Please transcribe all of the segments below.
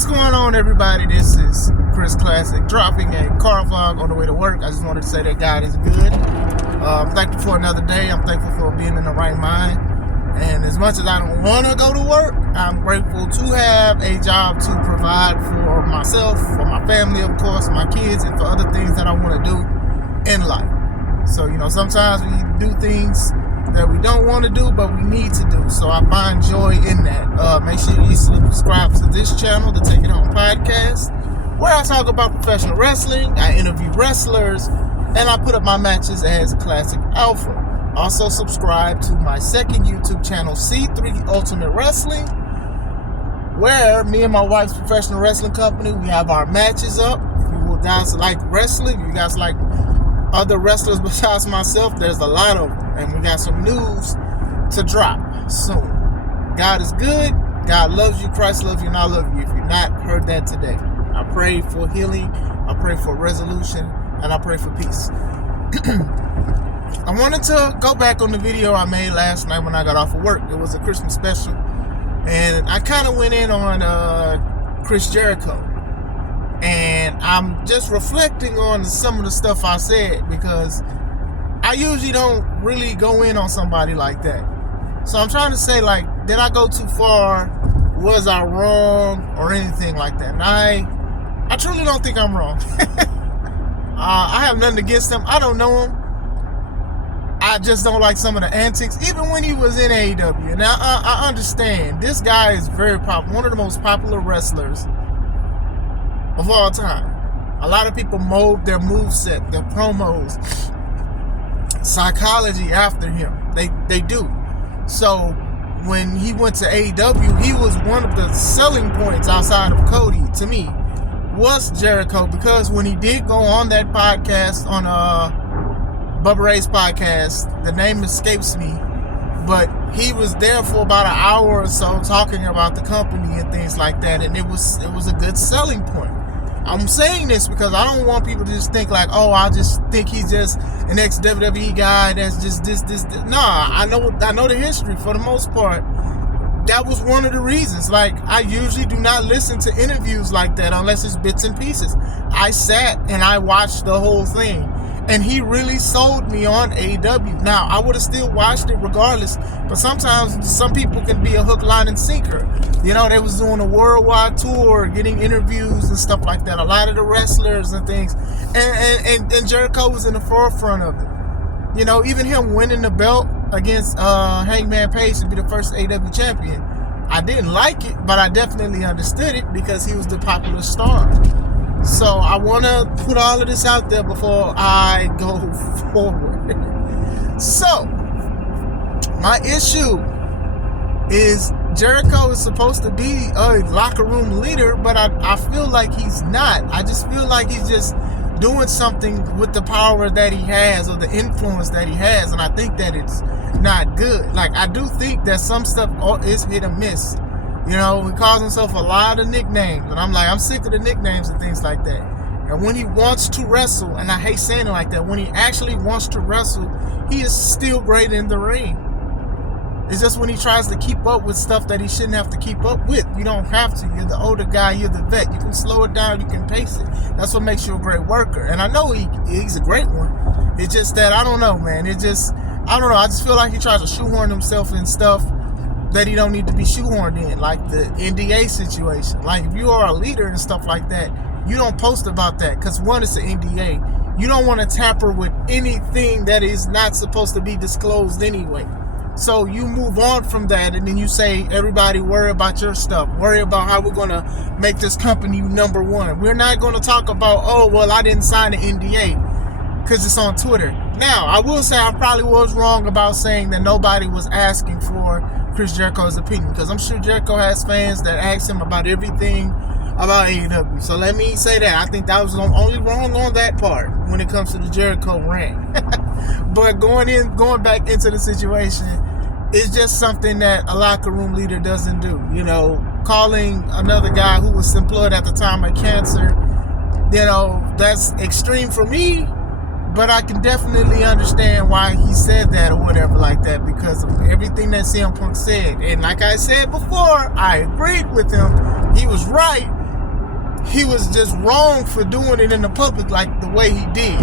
What's going on, everybody? This is Chris Classic, dropping a car vlog on the way to work. I just wanted to say that God is good. I'm thankful for another day. I'm thankful for being in the right mind. And as much as I don't want to go to work, I'm grateful to have a job to provide for myself, for my family, of course, my kids, and for other things that I want to do in life. So, sometimes we do things that we don't want to do, but we need to do. So I find joy in that. Make sure you subscribe to this channel, the Take It Home podcast, where I talk about professional wrestling, I interview wrestlers, and I put up my matches as Classic Alpha. Also subscribe to my second YouTube channel, C3 Ultimate Wrestling, where me and my wife's professional wrestling company, we have our matches up. If you guys like wrestling, you guys like other wrestlers besides myself, there's a lot of them. And we got some news to drop soon. God is good. God loves you. Christ loves you. And I love you. If you've not heard that today, I pray for healing. I pray for resolution. And I pray for peace. I wanted to go back on the video I made last night when I got off of work. It was a Christmas special. And I kind of went in on Chris Jericho. And I'm just reflecting on some of the stuff I said, because I usually don't really go in on somebody like that. So I'm trying to say, did I go too far? Was I wrong? Or anything like that? And I truly don't think I'm wrong. I have nothing against him. I don't know him. I just don't like some of the antics, even when he was in AEW. Now, I understand. This guy is very popular. One of the most popular wrestlers of all time. A lot of people mold their moveset, their promos, psychology after him. They do. So when he went to AEW, he was one of the selling points outside of Cody, to me, was Jericho, because when he did go on that podcast, on Bubba Ray's podcast, the name escapes me, but he was there for about an hour or so talking about the company and things like that, and it was a good selling point. I'm saying this because I don't want people to just think I just think he's just an ex-WWE guy that's just this. Nah, I know the history for the most part. That was one of the reasons. I usually do not listen to interviews like that unless it's bits and pieces. I sat and I watched the whole thing. And he really sold me on AEW. Now, I would have still watched it regardless, but sometimes some people can be a hook, line, and sinker. They was doing a worldwide tour, getting interviews and stuff like that. A lot of the wrestlers and things. And Jericho was in the forefront of it. Even him winning the belt against Hangman Page to be the first AEW champion. I didn't like it, but I definitely understood it because he was the popular star. So I want to put all of this out there before I go forward. So, my issue is Jericho is supposed to be a locker room leader, but I feel like he's not. I just feel like he's just doing something with the power that he has, or the influence that he has, and I think that it's not good. I do think that some stuff is hit or miss. He calls himself a lot of nicknames. And I'm sick of the nicknames and things like that. And when he wants to wrestle, and I hate saying it like that, when he actually wants to wrestle, he is still great in the ring. It's just when he tries to keep up with stuff that he shouldn't have to keep up with. You don't have to. You're the older guy. You're the vet. You can slow it down. You can pace it. That's what makes you a great worker. And I know he's a great one. It's just that, I don't know, man. I don't know. I just feel like he tries to shoehorn himself in stuff that he don't need to be shoehorned in, like the NDA situation. If you are a leader and stuff like that, you don't post about that, because one, it's an NDA. You don't want to tamper with anything that is not supposed to be disclosed anyway. So you move on from that, and then you say, everybody worry about your stuff. Worry about how we're going to make this company number one. We're not going to talk about, I didn't sign an NDA because it's on Twitter. Now, I will say I probably was wrong about saying that nobody was asking for Chris Jericho's opinion, because I'm sure Jericho has fans that ask him about everything about AEW. So let me say that I think that was only wrong on that part when it comes to the Jericho rant. But going back into the situation, it's just something that a locker room leader doesn't do. Calling another guy who was employed at the time of cancer, that's extreme for me. But I can definitely understand why he said that or whatever like that, because of everything that CM Punk said. And like I said before, I agreed with him. He was right. he was just wrong for doing it in the public like the way he did.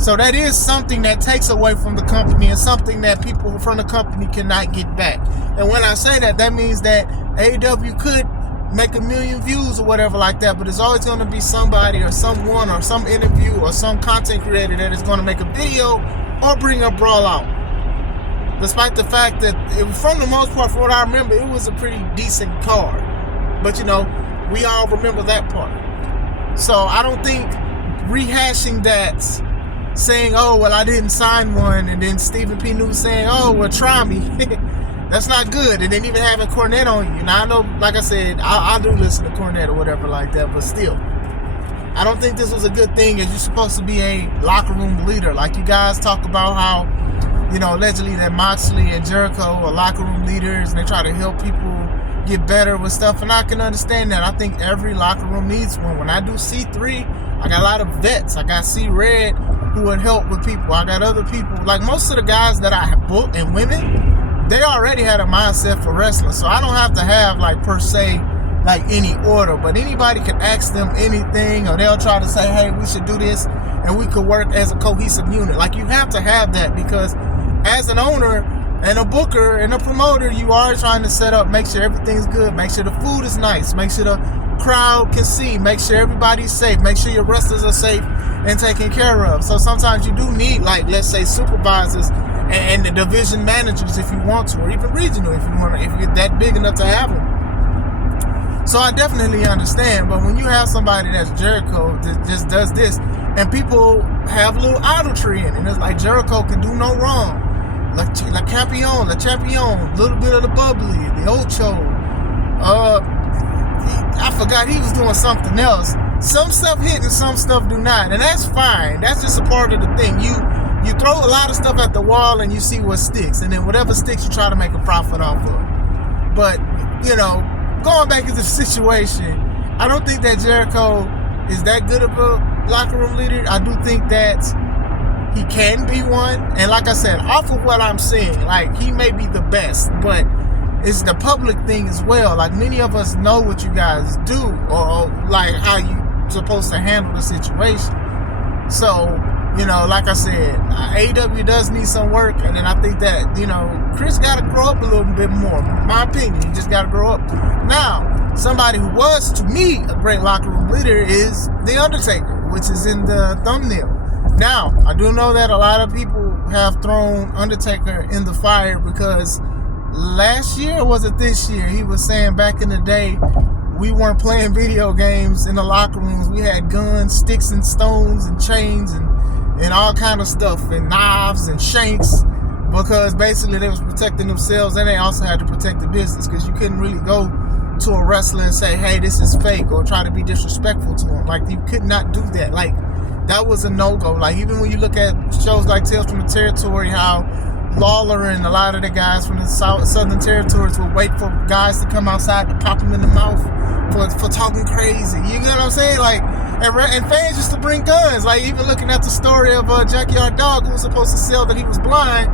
So that is something that takes away from the company and something that people from the company cannot get back. And when I say that, that means that AEW could make 1 million views or whatever like that, but there's always going to be somebody or someone or some interview or some content creator that is going to make a video or bring a brawl out. Despite the fact that, from the most part, from what I remember, it was a pretty decent card. But, we all remember that part. So I don't think rehashing that, saying, oh, well, I didn't sign one, and then Stephen P. News saying, oh, well, try me. That's not good. And then even having Cornette on you. Now, I know, like I said, I do listen to Cornette or whatever like that, but still, I don't think this was a good thing, as you're supposed to be a locker room leader. Like, you guys talk about how, allegedly that Moxley and Jericho are locker room leaders, and they try to help people get better with stuff, and I can understand that. I think every locker room needs one. When I do C3, I got a lot of vets. I got C-Red who would help with people. I got other people, like most of the guys that I book and women, they already had a mindset for wrestling, so I don't have to have, like, per se, like, any order, but anybody can ask them anything, or they'll try to say, hey, we should do this, and we could work as a cohesive unit. Like, you have to have that, because as an owner and a booker and a promoter, you are trying to set up, make sure everything's good, make sure the food is nice, make sure the crowd can see, make sure everybody's safe, make sure your wrestlers are safe and taken care of. So sometimes you do need, like, let's say, supervisors and the division managers if you want to, or even regional if you want to, if you're that big enough to have them. So I definitely understand, but when you have somebody that's Jericho that just does this, and people have a little idolatry in it, and it's like Jericho can do no wrong. La Champion, a little bit of the bubbly, the Ocho. I forgot he was doing something else. Some stuff hit and some stuff do not, and that's fine. That's just a part of the thing. You throw a lot of stuff at the wall and you see what sticks, and then whatever sticks you try to make a profit off of. But, going back into the situation, I don't think that Jericho is that good of a locker room leader. I do think that he can be one, and like I said, off of what I'm seeing, like, he may be the best, but it's the public thing as well. Like, many of us know what you guys do, or like how you supposed to handle the situation. So, like I said, AEW does need some work, and then I think that, Chris got to grow up a little bit more. In my opinion, he just got to grow up. Now, somebody who was, to me, a great locker room leader is The Undertaker, which is in the thumbnail. Now, I do know that a lot of people have thrown Undertaker in the fire because last year, or was it this year, he was saying back in the day, we weren't playing video games in the locker rooms. We had guns, sticks and stones and chains and all kind of stuff, and knives and shanks, because basically they was protecting themselves, and they also had to protect the business, because you couldn't really go to a wrestler and say, hey, this is fake, or try to be disrespectful to him. Like, you could not do that. Like, that was a no-go. Like, even when you look at shows like Tales from the Territory, how Lawler and a lot of the guys from the Southern Territories would wait for guys to come outside to pop them in the mouth for talking crazy. You know what I'm saying? Like, and fans used to bring guns. Like, even looking at the story of Junkyard Dog, who was supposed to sell that he was blind,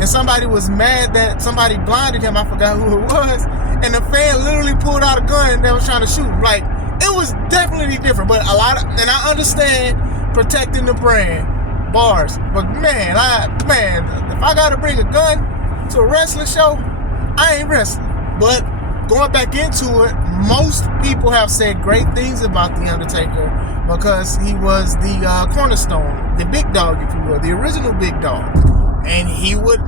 and somebody was mad that somebody blinded him. I forgot who it was. And the fan literally pulled out a gun that was trying to shoot him. Like, it was definitely different. But and I understand protecting the brand, bars. But man, if I gotta bring a gun to a wrestling show, I ain't wrestling. But going back into it, most people have said great things about The Undertaker because he was the cornerstone, the big dog, if you will, the original big dog. And he would,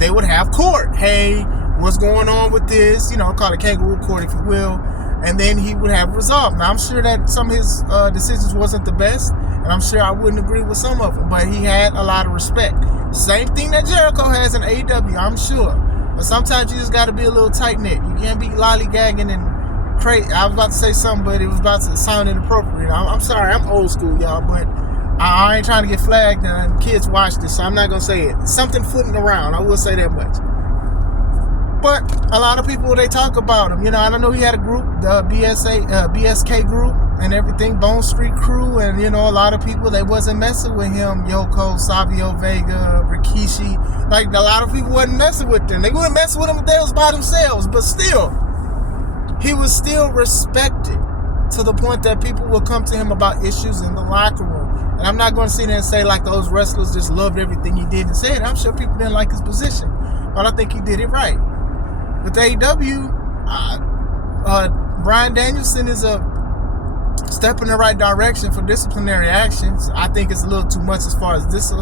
they would have court. Hey, what's going on with this? Call it kangaroo court, if you will. And then he would have resolved. Now, I'm sure that some of his decisions wasn't the best, and I'm sure I wouldn't agree with some of them, but he had a lot of respect. Same thing that Jericho has in AEW, I'm sure. But sometimes you just got to be a little tight-knit. You can't be lollygagging and crazy. I was about to say something, but it was about to sound inappropriate. I'm sorry, I'm old school, y'all, but I ain't trying to get flagged, and kids watch this, so I'm not going to say it. Something footing around, I will say that much. But a lot of people, they talk about him. I don't know, he had a group, the BSK group and everything, Bone Street Crew, and, a lot of people, they wasn't messing with him. Yoko, Savio Vega, Rikishi. Like, a lot of people wasn't messing with them. They wouldn't mess with him if they was by themselves, but still, he was still respected. to the point that people will come to him about issues in the locker room. And I'm not going to sit there and say like those wrestlers just loved everything he did and said. I'm sure people didn't like his position, but I think he did it right. With AEW, Bryan Danielson is a step in the right direction for disciplinary actions. I think it's a little too much as far as this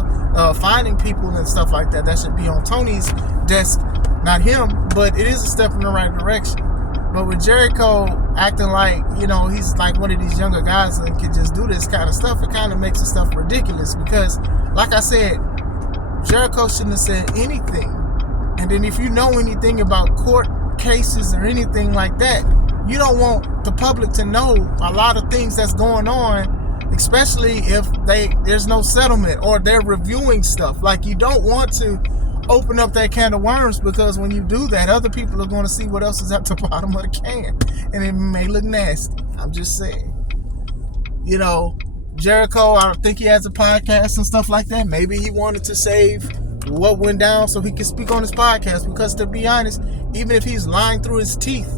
finding people and stuff like that. That should be on Tony's desk, not him. But it is a step in the right direction. But with Jericho acting like, he's like one of these younger guys that can just do this kind of stuff, it kind of makes the stuff ridiculous. Because, like I said, Jericho shouldn't have said anything. And then if you know anything about court cases or anything like that, you don't want the public to know a lot of things that's going on, especially if there's no settlement or they're reviewing stuff. Like, you don't want to open up that can of worms, because when you do that, other people are going to see what else is at the bottom of the can, and it may look nasty. I'm just saying. Jericho, I think he has a podcast and stuff like that. Maybe he wanted to save what went down so he could speak on his podcast, because to be honest, even if he's lying through his teeth,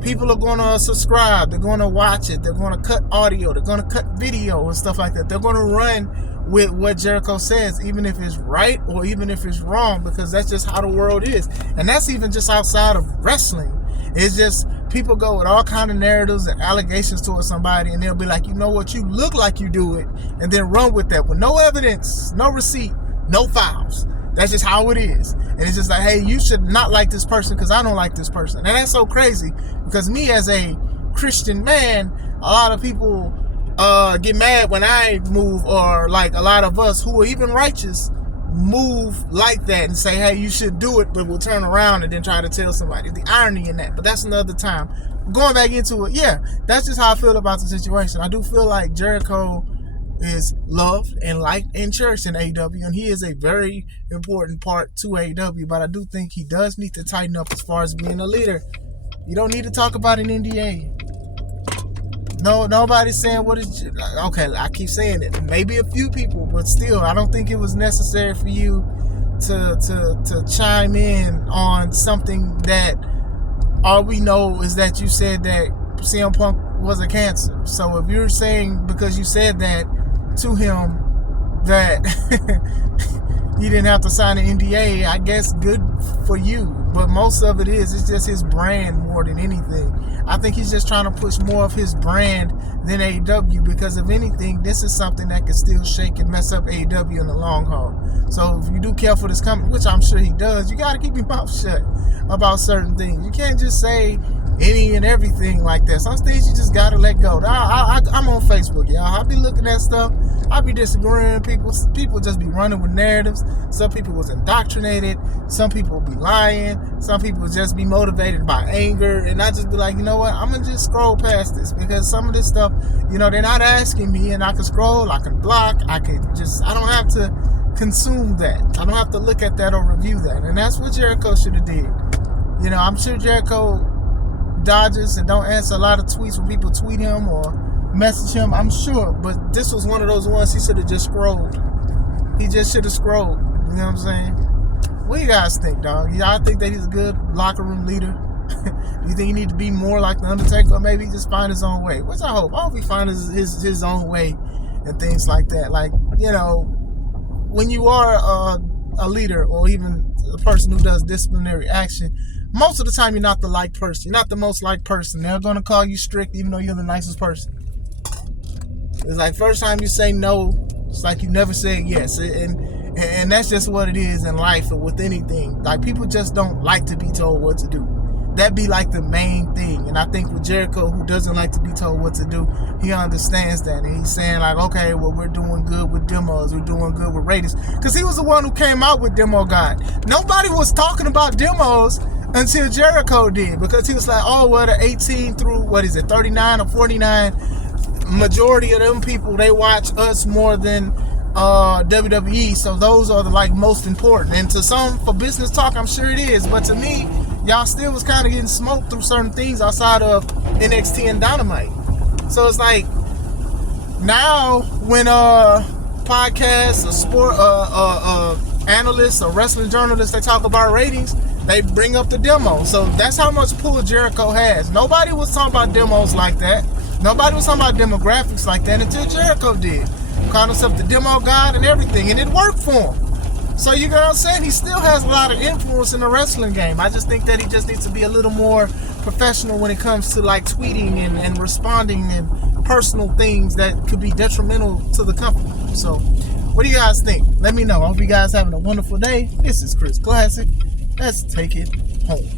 people are going to subscribe. They're going to watch it. They're going to cut audio. They're going to cut video and stuff like that. They're going to run with what Jericho says, even if it's right or even if it's wrong, because that's just how the world is. And that's even just outside of wrestling. It's just people go with all kind of narratives and allegations towards somebody, and they'll be like, you know what, you look like you do it, and then run with that with no evidence, no receipt, no files. That's just how it is. And it's just like, hey, you should not like this person because I don't like this person. And that's so crazy, because me as a Christian man, a lot of people get mad when I move, or like a lot of us who are even righteous move like that and say, hey, you should do it, but we'll turn around and then try to tell somebody. The irony in that, but that's another time. Going back into it, yeah, that's just how I feel about the situation. I do feel like Jericho is loved and liked and cherished in AEW, and he is a very important part to AEW, but I do think he does need to tighten up as far as being a leader. You don't need to talk about an NDA. No, nobody's saying what is... Okay, I keep saying it. Maybe a few people, but still, I don't think it was necessary for you to chime in on something that all we know is that you said that CM Punk was a cancer. So if you're saying because you said that to him that you didn't have to sign an NDA, I guess good for you. But most of it's just his brand more than anything. I think he's just trying to push more of his brand than AEW, because if anything, this is something that can still shake and mess up AEW in the long haul. So if you do care for this company, which I'm sure he does, you got to keep your mouth shut about certain things. You can't just say any and everything like that. Some things you just got to let go. I'm on Facebook, y'all. I be looking at stuff. I be disagreeing. People just be running with narratives. Some people was indoctrinated. Some people be lying. Some people just be motivated by anger. And I just be like, you know what? I'm going to just scroll past this, because some of this stuff, they're not asking me, and I can scroll, I can block, I don't have to consume that. I don't have to look at that or review that. And that's what Jericho should have did. I'm sure Jericho dodges and don't answer a lot of tweets when people tweet him or message him, I'm sure, but this was one of those ones he should have just scrolled. He just should have scrolled. You know what I'm saying? What do you guys think, dog? Y'all think that he's a good locker room leader? Do you think he need to be more like The Undertaker, or maybe he just find his own way? Which I hope he finds his own way and things like that. Like, when you are a leader, or even a person who does disciplinary action, most of the time you're not the liked person. You're not the most liked person. They're going to call you strict even though you're the nicest person. It's like first time you say no, it's like you never said yes. And that's just what it is in life or with anything. Like, people just don't like to be told what to do. That be like the main thing. And I think with Jericho, who doesn't like to be told what to do, he understands that. And he's saying like, okay, well, we're doing good with demos. We're doing good with ratings. Because he was the one who came out with Demo God. Nobody was talking about demos until Jericho did. Because he was like, oh, well, the 18 through, 39 or 49, majority of them people, they watch us more than WWE. So those are the most important. And to some, for business talk, I'm sure it is. But to me, y'all still was kind of getting smoked through certain things outside of NXT and Dynamite. So it's like, now when podcasts or sport analysts or wrestling journalists, they talk about ratings, they bring up the demo. So that's how much pull Jericho has. Nobody was talking about demos like that. Nobody was talking about demographics like that until Jericho did. Called himself the demo god and everything, and it worked for him. So you know what I'm saying? He still has a lot of influence in the wrestling game. I just think that he just needs to be a little more professional when it comes to like tweeting and responding and personal things that could be detrimental to the company. So what do you guys think? Let me know. I hope you guys having a wonderful day. This is Chris Classic. Let's take it home.